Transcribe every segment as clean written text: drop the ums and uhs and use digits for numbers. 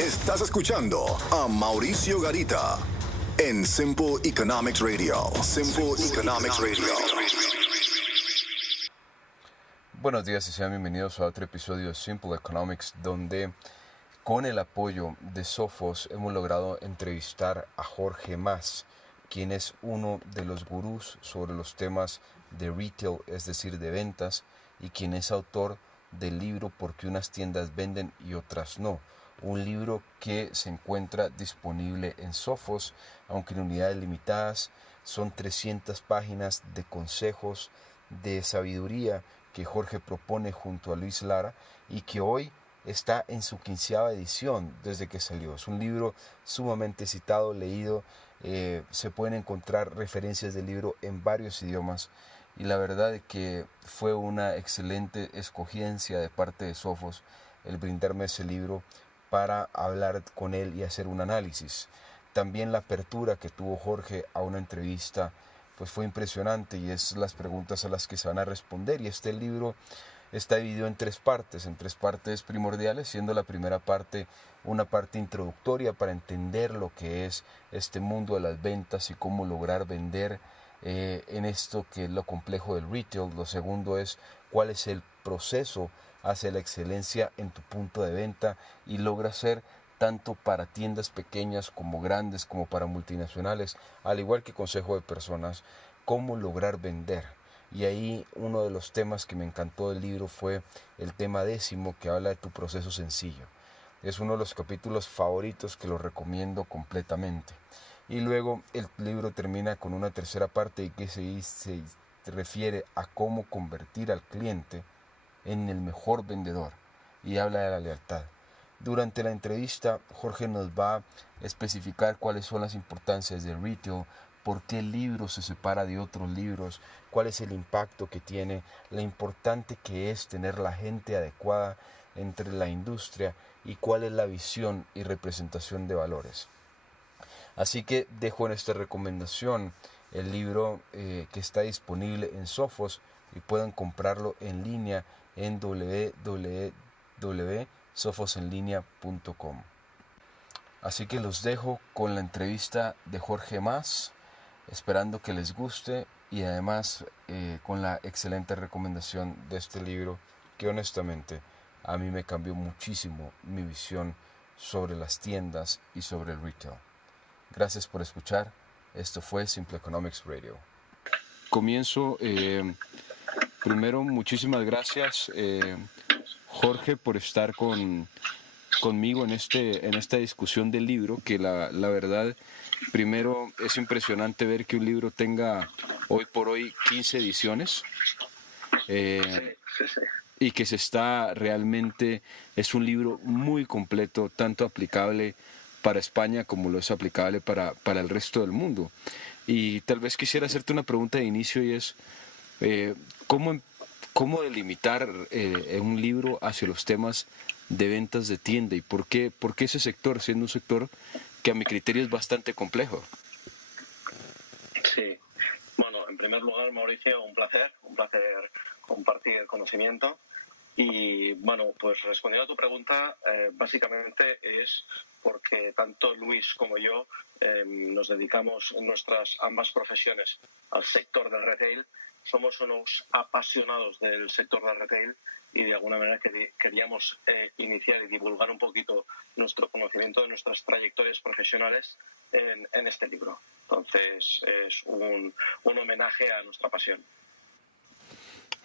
Estás escuchando a Mauricio Garita en Simple Economics Radio. Simple Economics Radio. Buenos días y sean bienvenidos a otro episodio de Simple Economics, donde con el apoyo de Sophos hemos logrado entrevistar a Jorge Mas, quien es uno de los gurús sobre los temas de retail, es decir, de ventas, y quien es autor del libro ¿Por qué unas tiendas venden y otras no? Un libro que se encuentra disponible en Sophos, aunque en unidades limitadas. Son 300 páginas de consejos, de sabiduría que Jorge propone junto a Luis Lara y que hoy está en su 15ª edición desde que salió. Es un libro sumamente citado, leído, se pueden encontrar referencias del libro en varios idiomas y la verdad es que fue una excelente escogencia de parte de Sophos el brindarme ese libro para hablar con él y hacer un análisis. También la apertura que tuvo Jorge a una entrevista pues fue impresionante y es las preguntas a las que se van a responder, y este libro está dividido en tres partes primordiales, siendo la primera parte una parte introductoria para entender lo que es este mundo de las ventas y cómo lograr vender en esto que es lo complejo del retail. Lo segundo es cuál es el proceso hacia la excelencia en tu punto de venta y logra ser tanto para tiendas pequeñas como grandes, como para multinacionales, al igual que consejo de personas, cómo lograr vender. Y ahí uno de los temas que me encantó del libro fue el tema 10, que habla de tu proceso sencillo. Es uno de los capítulos favoritos que lo recomiendo completamente. Y luego el libro termina con una tercera parte y que se refiere a cómo convertir al cliente en el mejor vendedor, y habla de la lealtad. Durante la entrevista, Jorge nos va a especificar cuáles son las importancias del retail, por qué el libro se separa de otros libros, cuál es el impacto que tiene, lo importante que es tener la gente adecuada entre la industria y cuál es la visión y representación de valores. Así que dejo en esta recomendación el libro que está disponible en Sophos y pueden comprarlo en línea en www.sophosenlinea.com. Así que los dejo con la entrevista de Jorge Mas, esperando que les guste y además con la excelente recomendación de este libro que honestamente a mí me cambió muchísimo mi visión sobre las tiendas y sobre el retail. Gracias por escuchar. Esto fue Simple Economics Radio. Comienzo. Primero, muchísimas gracias, Jorge, por estar conmigo en esta discusión del libro, que la verdad, primero es impresionante ver que un libro tenga hoy por hoy 15 ediciones. Y que es un libro muy completo, tanto aplicable para España como lo es aplicable para el resto del mundo. Y tal vez quisiera hacerte una pregunta de inicio, y es ¿cómo delimitar un libro hacia los temas de ventas de tienda y por qué ese sector, siendo un sector que a mi criterio es bastante complejo? Sí, bueno, en primer lugar, Mauricio, un placer compartir el conocimiento. Y bueno, pues respondiendo a tu pregunta, básicamente es porque tanto Luis como yo nos dedicamos en nuestras ambas profesiones al sector del retail. Somos unos apasionados del sector del retail y de alguna manera queríamos iniciar y divulgar un poquito nuestro conocimiento de nuestras trayectorias profesionales en este libro. Entonces es un homenaje a nuestra pasión.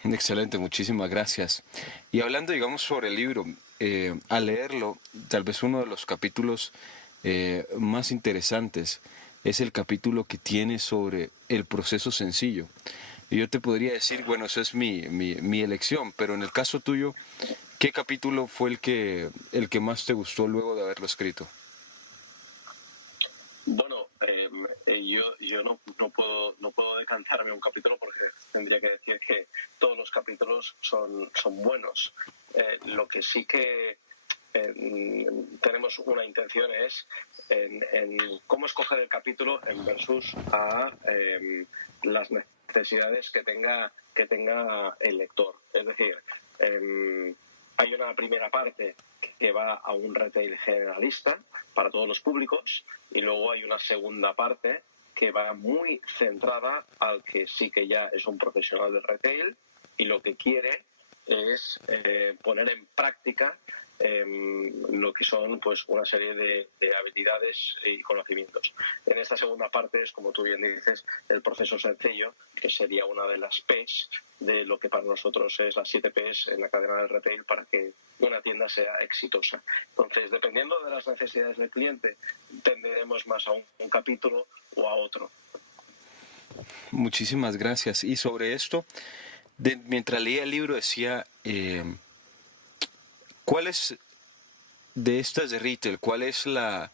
Excelente, muchísimas gracias. Y hablando, digamos, sobre el libro, al leerlo, tal vez uno de los capítulos más interesantes es el capítulo que tiene sobre el proceso sencillo. Y yo te podría decir, bueno, esa es mi elección, pero en el caso tuyo, ¿qué capítulo fue el que más te gustó luego de haberlo escrito? Bueno, yo no puedo decantarme un capítulo porque tendría que decir que todos los capítulos son buenos. Lo que sí que tenemos una intención es en cómo escoger el capítulo en versus a las necesidades que tenga el lector. Es decir, Hay una primera parte que va a un retail generalista para todos los públicos y luego hay una segunda parte que va muy centrada al que sí que ya es un profesional del retail y lo que quiere es poner en práctica lo que son pues una serie de habilidades y conocimientos. En esta segunda parte es, como tú bien dices, el proceso sencillo, que sería una de las P's de lo que para nosotros es las 7 P's en la cadena del retail para que una tienda sea exitosa. Entonces, dependiendo de las necesidades del cliente, tenderemos más a un capítulo o a otro. Muchísimas gracias. Y sobre esto, mientras leía el libro decía, ¿cuál es de estas de retail, cuál es la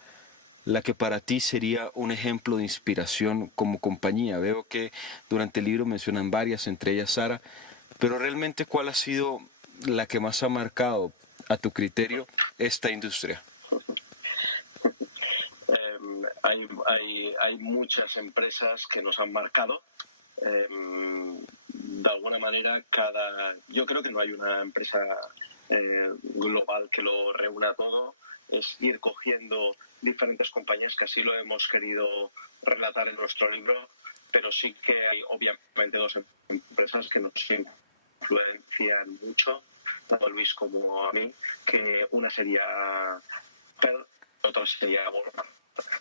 que para ti sería un ejemplo de inspiración como compañía? Veo que durante el libro mencionan varias, entre ellas Zara, pero realmente ¿cuál ha sido la que más ha marcado, a tu criterio, esta industria? Hay muchas empresas que nos han marcado. De alguna manera, yo creo que no hay una empresa global que lo reúna todo. Es ir cogiendo diferentes compañías, que así lo hemos querido relatar en nuestro libro, pero sí que hay obviamente dos empresas que nos influencian mucho, tanto a Luis como a mí, que una sería Pearl, otra sería Walmart.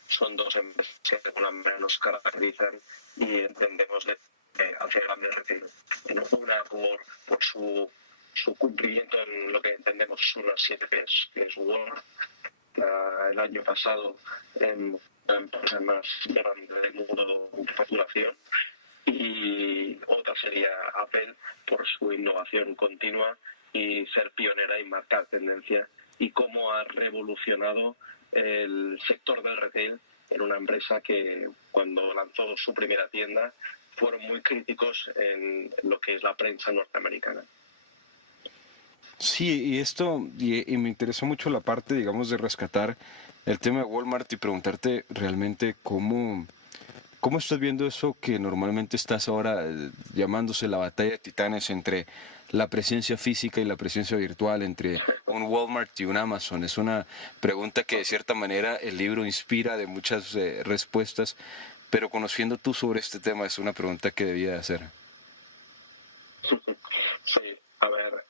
Son dos empresas que de alguna manera nos caracterizan y entendemos de hacia grandes retail. Una por su cumplimiento en lo que entendemos son las 7 P's, que es Walmart, el año pasado en la empresa más grande del mundo de facturación, y otra sería Apple por su innovación continua y ser pionera y marcar tendencia, y cómo ha revolucionado el sector del retail en una empresa que cuando lanzó su primera tienda fueron muy críticos en lo que es la prensa norteamericana. Sí, y me interesó mucho la parte, digamos, de rescatar el tema de Walmart y preguntarte realmente cómo estás viendo eso que normalmente estás ahora llamándose la batalla de titanes entre la presencia física y la presencia virtual, entre un Walmart y un Amazon. Es una pregunta que de cierta manera el libro inspira de muchas respuestas, pero conociendo tú sobre este tema es una pregunta que debía de hacer. Sí, a ver,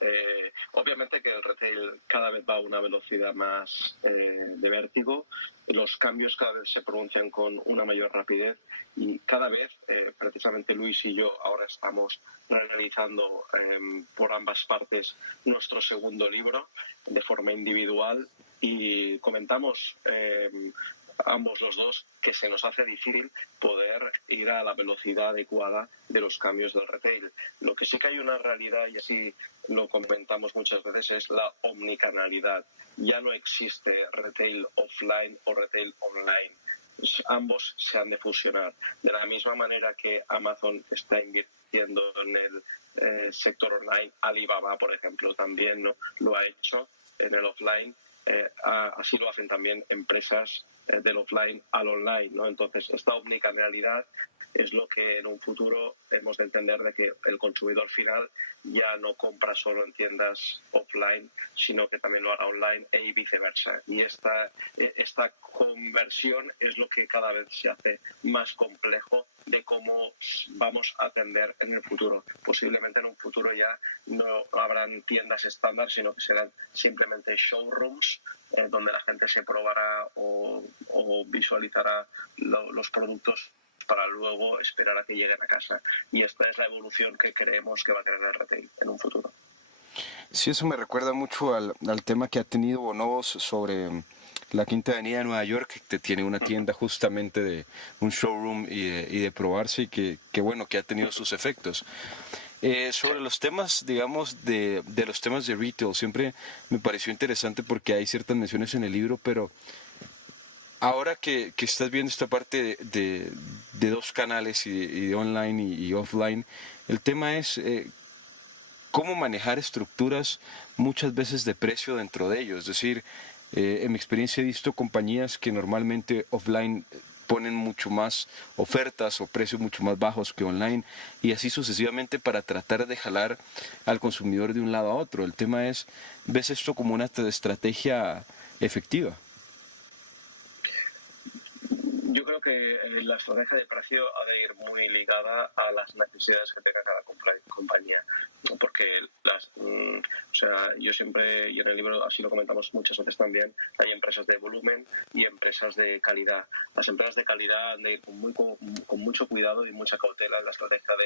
obviamente que el retail cada vez va a una velocidad más de vértigo, los cambios cada vez se pronuncian con una mayor rapidez y cada vez, precisamente Luis y yo ahora estamos realizando por ambas partes nuestro segundo libro de forma individual y comentamos ambos los dos que se nos hace difícil poder ir a la velocidad adecuada de los cambios del retail. Lo que sí que hay una realidad, y así lo comentamos muchas veces, es la omnicanalidad. Ya no existe retail offline o retail online. Ambos se han de fusionar. De la misma manera que Amazon está invirtiendo en el sector online, Alibaba, por ejemplo, también ¿no? lo ha hecho en el offline. Así lo hacen también empresas del offline al online, ¿no? Entonces, esta omnicanalidad es lo que en un futuro hemos de entender de que el consumidor final ya no compra solo en tiendas offline, sino que también lo hará online y viceversa. Y esta conversión es lo que cada vez se hace más complejo de cómo vamos a atender en el futuro. Posiblemente en un futuro ya no habrán tiendas estándar, sino que serán simplemente showrooms donde la gente se probará o visualizará los productos para luego esperar a que lleguen a casa. Y esta es la evolución que creemos que va a tener el retail en un futuro. Sí, eso me recuerda mucho al tema que ha tenido Bonobos sobre la Quinta Avenida de Nueva York, que tiene una tienda justamente de un showroom y de probarse y que bueno, que ha tenido sus efectos. Sobre los temas, digamos, de los temas de retail, siempre me pareció interesante porque hay ciertas menciones en el libro, pero ahora que estás viendo esta parte de dos canales y de online y offline, el tema es cómo manejar estructuras muchas veces de precio dentro de ellos. Es decir, en mi experiencia he visto compañías que normalmente offline ponen mucho más ofertas o precios mucho más bajos que online y así sucesivamente para tratar de jalar al consumidor de un lado a otro. El tema es, ¿ves esto como una estrategia efectiva? Yo creo que la estrategia de precio ha de ir muy ligada a las necesidades que tenga cada compañía, porque o sea, yo siempre, y en el libro así lo comentamos muchas veces también, hay empresas de volumen y empresas de calidad. Las empresas de calidad han de ir con mucho cuidado y mucha cautela en la estrategia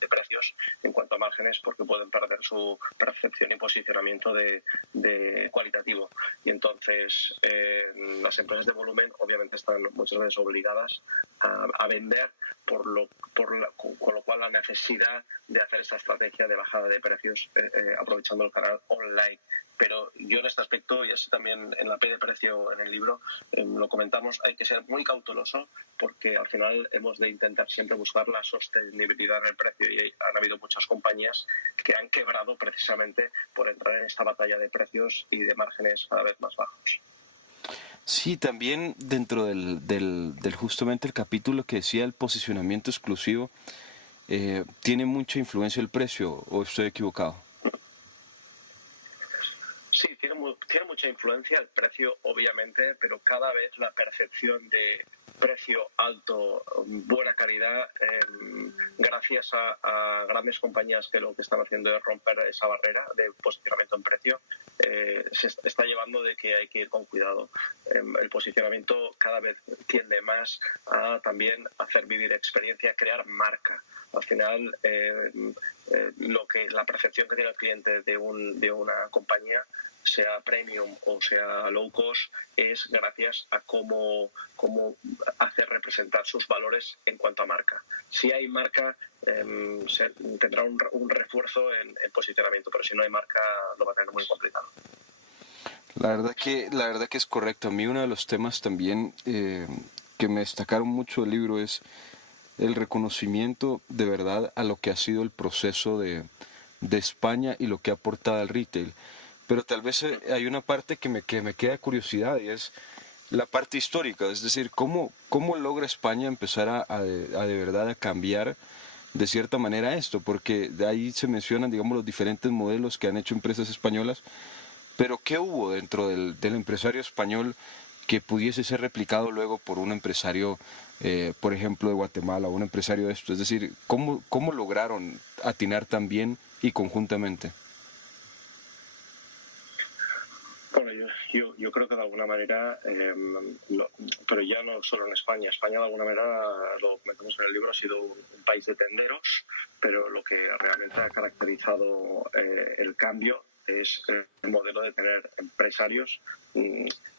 de precios en cuanto a márgenes, porque pueden perder su percepción y posicionamiento de cualitativo. Y entonces las empresas de volumen obviamente están muchas veces obligadas a vender, con lo cual la necesidad de hacer esta estrategia de bajada de precios aprovechando el canal online. Pero yo en este aspecto, y así también en la P de precio en el libro, lo comentamos, hay que ser muy cauteloso porque al final hemos de intentar siempre buscar la sostenibilidad en el precio y han habido muchas compañías que han quebrado precisamente por entrar en esta batalla de precios y de márgenes cada vez más bajos. Sí, también dentro del justamente el capítulo que decía el posicionamiento exclusivo, tiene mucha influencia el precio, ¿o estoy equivocado? Sí, tiene mucha influencia el precio, obviamente, pero cada vez la percepción de precio alto, buena calidad, gracias a grandes compañías que lo que están haciendo es romper esa barrera de posicionamiento en precio, se está llevando de que hay que ir con cuidado. El posicionamiento cada vez tiende más a también hacer vivir experiencia, crear marca. Al final, la percepción que tiene el cliente de una compañía, sea premium o sea low cost, es gracias a cómo hacer representar sus valores en cuanto a marca. Si hay marca, tendrá un refuerzo en posicionamiento, pero si no hay marca lo va a tener muy complicado. La verdad que es correcto. A mí uno de los temas también que me destacaron mucho del libro es el reconocimiento de verdad a lo que ha sido el proceso de España y lo que ha aportado al retail. Pero tal vez hay una parte que me queda curiosidad y es la parte histórica, es decir, cómo logra España empezar a de verdad a cambiar de cierta manera esto, porque de ahí se mencionan, digamos, los diferentes modelos que han hecho empresas españolas, pero ¿qué hubo dentro del empresario español que pudiese ser replicado luego por un empresario, por ejemplo, de Guatemala o un empresario de esto? Es decir, ¿cómo lograron atinar tan bien y conjuntamente? Bueno, yo creo que de alguna manera, pero ya no solo en España. España de alguna manera, lo comentamos en el libro, ha sido un país de tenderos, pero lo que realmente ha caracterizado el cambio es el modelo de tener empresarios.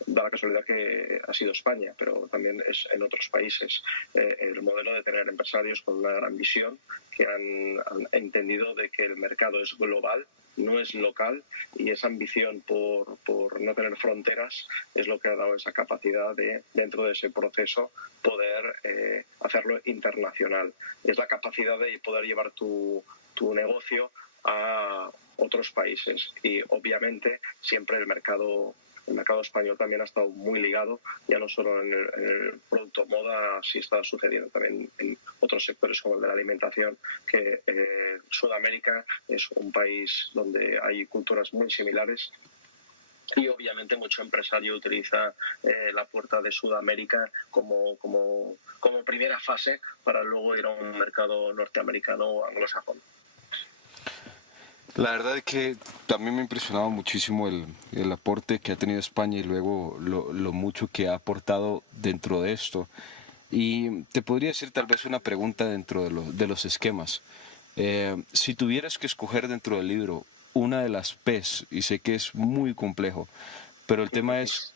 Da la casualidad que ha sido España, pero también es en otros países. El modelo de tener empresarios con una gran visión, que han entendido de que el mercado es global, no es local, y esa ambición por no tener fronteras es lo que ha dado esa capacidad de, dentro de ese proceso, poder hacerlo internacional. Es la capacidad de poder llevar tu negocio a otros países, y obviamente siempre el mercado español también ha estado muy ligado, ya no solo en el producto moda, sí está sucediendo también en otros sectores como el de la alimentación, que Sudamérica es un país donde hay culturas muy similares. Y obviamente mucho empresario utiliza la puerta de Sudamérica como primera fase para luego ir a un mercado norteamericano o anglosajón. La verdad es que también me ha impresionado muchísimo el aporte que ha tenido España y luego lo mucho que ha aportado dentro de esto. Y te podría decir tal vez una pregunta dentro de los esquemas. Si tuvieras que escoger dentro del libro una de las P's, y sé que es muy complejo, pero el tema es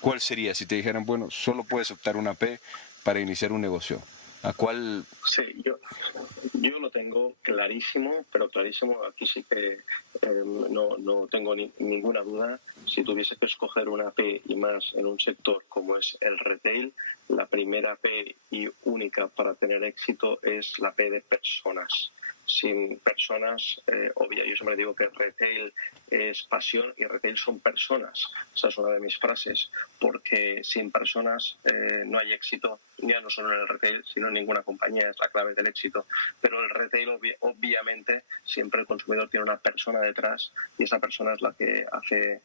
¿cuál sería? Si te dijeran, bueno, solo puedes optar una P para iniciar un negocio, ¿a cuál? Sí, yo lo tengo clarísimo, pero clarísimo. Aquí sí que no tengo ninguna duda. Si tuviese que escoger una P y más en un sector como es el retail, la primera P y única para tener éxito es la P de personas. sin personas, yo siempre digo que retail es pasión y retail son personas. Esa es una de mis frases, porque sin personas no hay éxito, ya no solo en el retail, sino en ninguna compañía, es la clave del éxito. Pero el retail, obviamente, siempre el consumidor tiene una persona detrás y esa persona es la que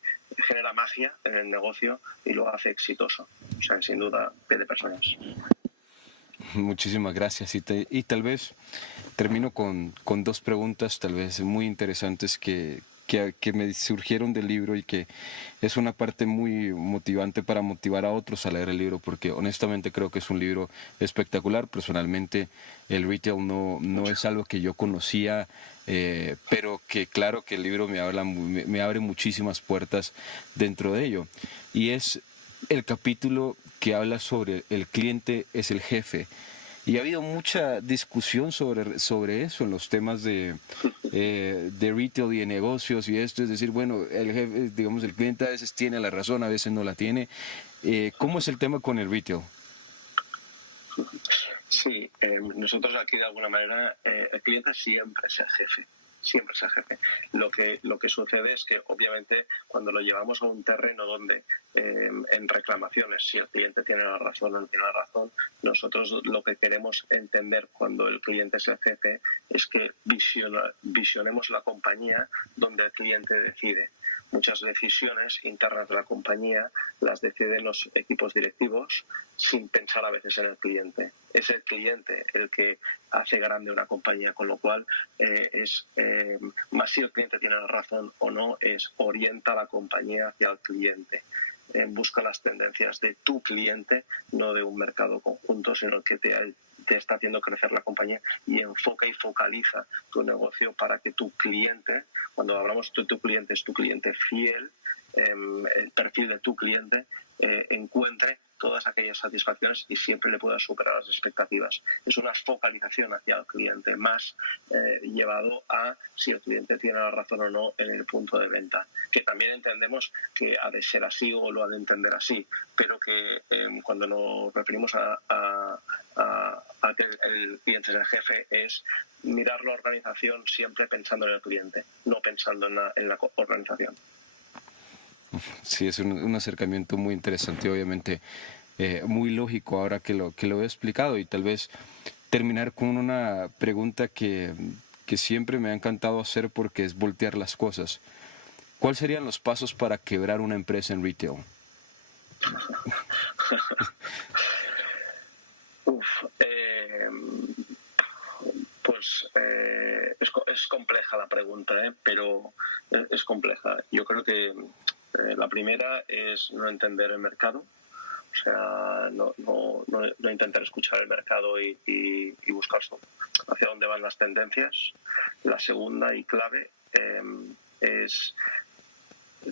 genera magia en el negocio y lo hace exitoso. O sea, sin duda, de personas. Muchísimas gracias. Y tal vez termino con dos preguntas tal vez muy interesantes que me surgieron del libro y que es una parte muy motivante para motivar a otros a leer el libro, porque honestamente creo que es un libro espectacular. Personalmente el retail no es algo que yo conocía, pero que claro que el libro me abre muchísimas puertas dentro de ello. Y es el capítulo que habla sobre el cliente es el jefe. Y ha habido mucha discusión sobre eso en los temas de retail y de negocios y esto. Es decir, bueno, el jefe, digamos, el cliente a veces tiene la razón, a veces no la tiene. ¿Cómo es el tema con el retail? Sí, nosotros aquí de alguna manera el cliente siempre es el jefe. Siempre es el jefe. Lo que sucede es que obviamente cuando lo llevamos a un terreno donde en reclamaciones, si el cliente tiene la razón o no tiene la razón, nosotros lo que queremos entender cuando el cliente es el jefe es que visionemos la compañía donde el cliente decide. Muchas decisiones internas de la compañía las deciden los equipos directivos sin pensar a veces en el cliente. Es el cliente el que hace grande una compañía, con lo cual más si el cliente tiene la razón o no, orienta la compañía hacia el cliente. Busca las tendencias de tu cliente, no de un mercado conjunto, sino el que te está haciendo crecer la compañía, y enfoca y focaliza tu negocio para que tu cliente, cuando hablamos de tu cliente, es tu cliente fiel, el perfil de tu cliente, encuentre todas aquellas satisfacciones y siempre le pueda superar las expectativas. Es una focalización hacia el cliente, más llevado a si el cliente tiene la razón o no en el punto de venta, que también entendemos que ha de ser así o lo ha de entender así, pero que cuando nos referimos a que el cliente es el jefe, es mirar la organización siempre pensando en el cliente, no pensando en la organización. Sí, es un acercamiento muy interesante, obviamente muy lógico ahora que lo he explicado, y tal vez terminar con una pregunta que siempre me ha encantado hacer porque es voltear las cosas. ¿Cuáles serían los pasos para quebrar una empresa en retail? Es compleja la pregunta, pero es compleja. Yo creo que la primera es no entender el mercado, o sea, no intentar escuchar el mercado y buscar hacia dónde van las tendencias. La segunda y clave es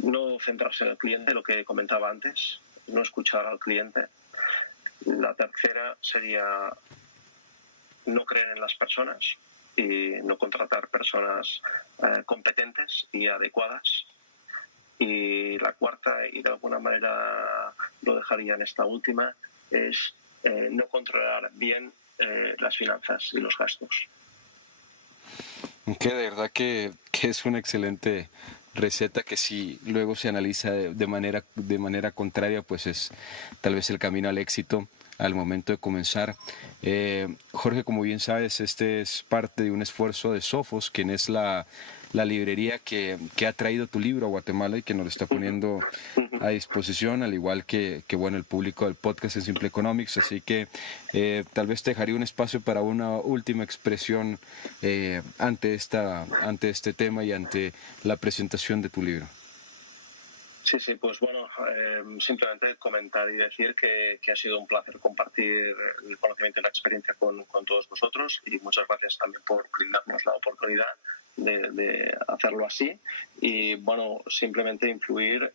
no centrarse en el cliente, lo que comentaba antes, no escuchar al cliente. La tercera sería no creer en las personas y no contratar personas competentes y adecuadas. Y la cuarta, y de alguna manera lo dejaría en esta última, es no controlar bien las finanzas y los gastos. Que de verdad que es una excelente receta que si luego se analiza de manera contraria, pues es tal vez el camino al éxito al momento de comenzar. Jorge, como bien sabes, este es parte de un esfuerzo de Sophos, quien es la librería que ha traído tu libro a Guatemala y que nos lo está poniendo a disposición, al igual que bueno, el público del podcast en Simple Economics. Así que tal vez te dejaría un espacio para una última expresión ante este tema y ante la presentación de tu libro. Sí, pues bueno, simplemente comentar y decir que ha sido un placer compartir el conocimiento y la experiencia con todos vosotros, y muchas gracias también por brindarnos la oportunidad de hacerlo así. Y bueno, simplemente influir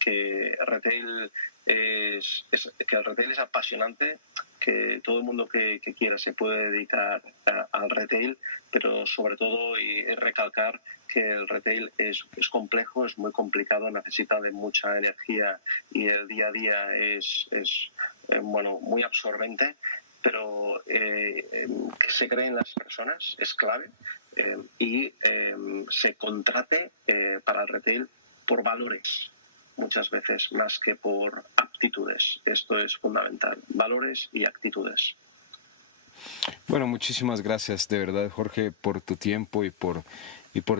que el retail es apasionante, que todo el mundo que quiera se puede dedicar al retail, pero sobre todo y recalcar que el retail es complejo, es muy complicado, necesita de mucha energía y el día a día es muy absorbente, pero que se cree en las personas es clave y se contrate para el retail por valores, muchas veces, más que por aptitudes. Esto es fundamental, valores y actitudes. Bueno, muchísimas gracias de verdad, Jorge, por tu tiempo y por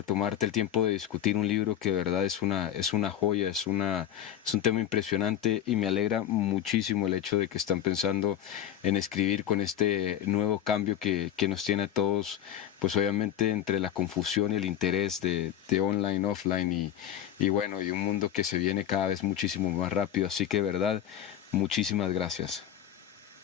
tomarte el tiempo de discutir un libro que de verdad es una joya, es un tema impresionante, y me alegra muchísimo el hecho de que están pensando en escribir con este nuevo cambio que nos tiene a todos, pues obviamente entre la confusión y el interés de online, offline y bueno, y un mundo que se viene cada vez muchísimo más rápido. Así que de verdad, muchísimas gracias.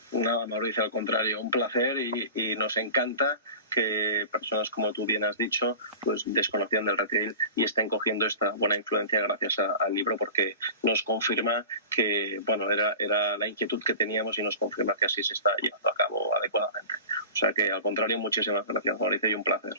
Nada, Mauricio, al contrario, un placer y nos encanta que personas como tú bien has dicho pues desconocían del retail y estén cogiendo esta buena influencia gracias al libro, porque nos confirma que bueno era la inquietud que teníamos y nos confirma que así se está llevando a cabo adecuadamente. O sea que al contrario, muchísimas gracias, Mauricio, y un placer.